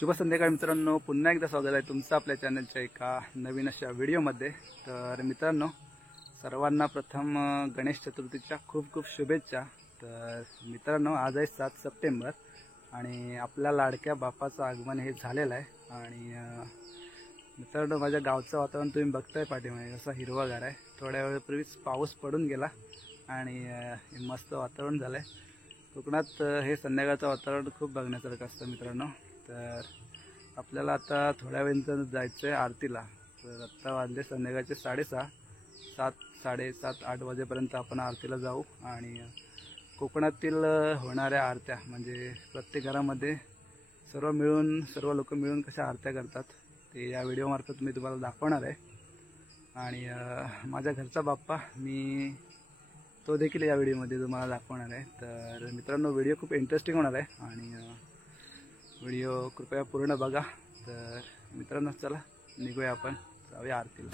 शुभ संध्याकाळ मित्रांनो, पुन्हा एकदा स्वागत आहे तुमचं आपल्या चॅनलच्या एका नवीन अशा व्हिडिओमध्ये। तर मित्रांनो, सर्वांना प्रथम गणेश चतुर्थीच्या खूप खूप शुभेच्छा। तर मित्रांनो, आज आहे 7 सप्टेंबर आणि आपल्या लाडक्या बाप्पाचं आगमन हे झालेलं आहे। आणि मित्रांनो, माझ्या गावचं वातावरण तुम्ही बघताय पाठीमागे कसं हिरवागार आहे। थोड्या वेळापूर्वीच पाऊस पडून गेला आणि मस्त वातावरण झालंय। कोकणात हे संध्याकाळचं वातावरण खूप बघण्यासारखं असतं मित्रांनो। तर आपल्याला आता थोड्या वेळानं जायचं आहे आरतीला। तर आत्ता वाजले संध्याकाळचे 6:30, 7, 8 वाजेपर्यंत आपण आरतीला जाऊ। आणि कोकणातील होणाऱ्या आरत्या म्हणजे प्रत्येक घरामध्ये सर्व लोक मिळून कशा आरत्या करतात ते या व्हिडिओमार्फत मी तुम्हाला दाखवणार आहे। आणि माझ्या घरचा बाप्पा तो देखील या व्हिडिओमध्ये तुम्हाला दाखवणार आहे। तर मित्रांनो, व्हिडिओ खूप इंटरेस्टिंग होणार आहे आणि व्हिडिओ कृपया पूर्ण बघा। तर मित्रांनो, चला निघूया, आपण जाऊया आरतीला।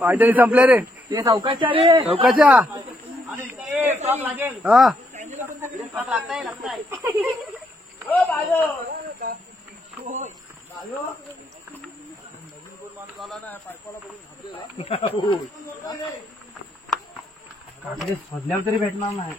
पायटणी संपले रे, ते चौकाच्या हा शोधल्यावर तरी भेटणार नाही।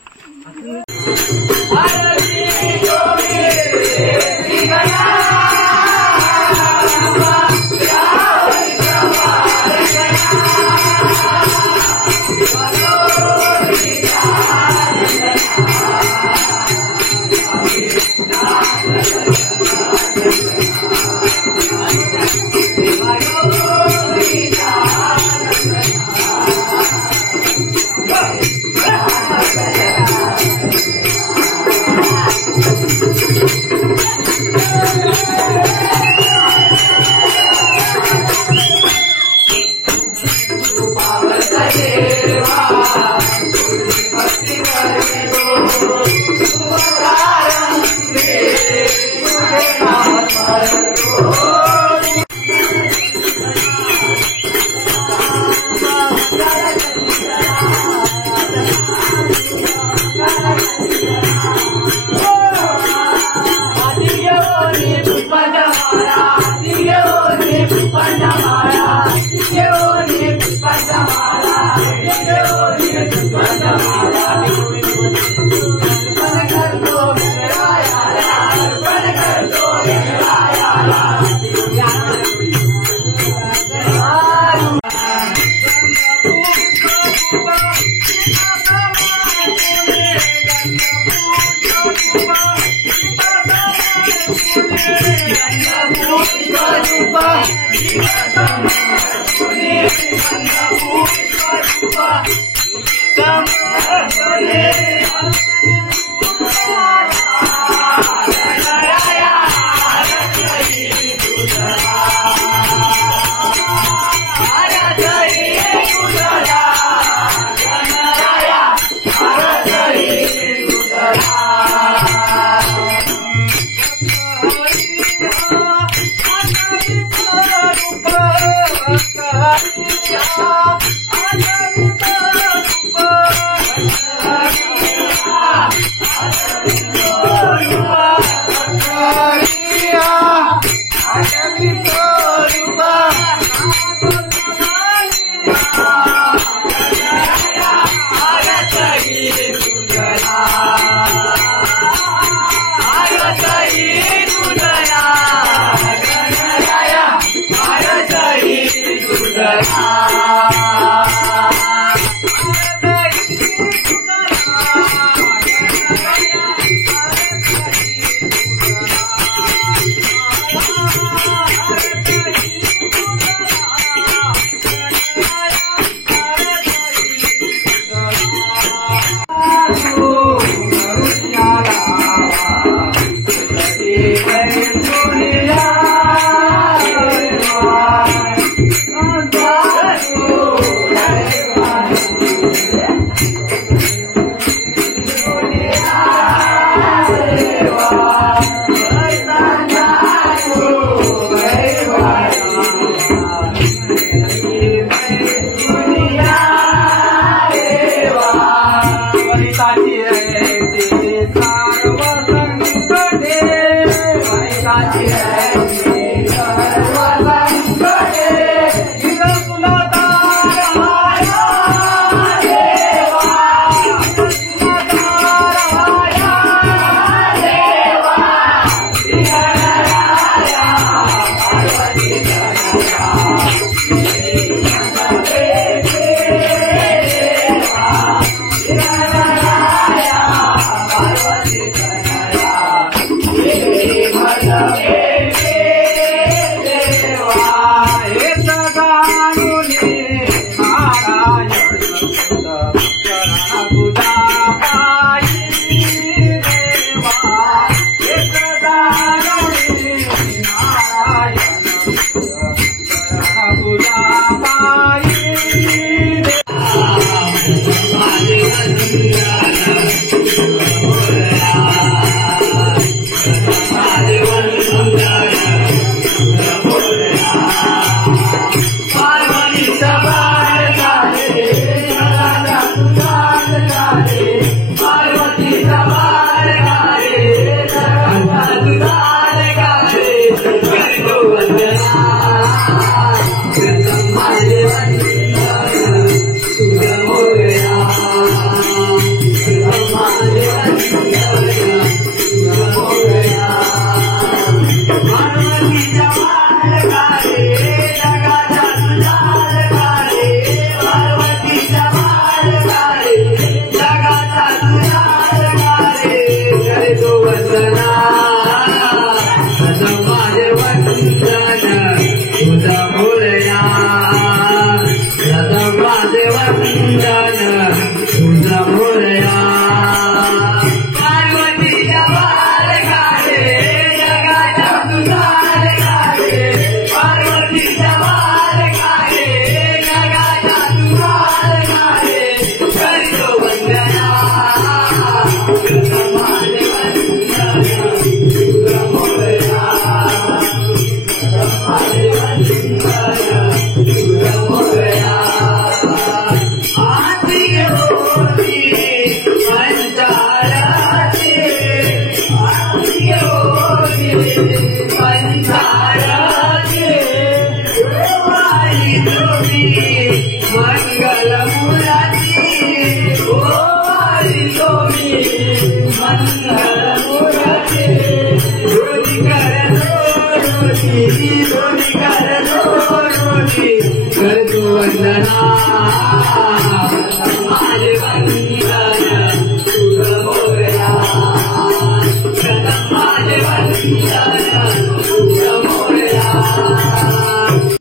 वंदना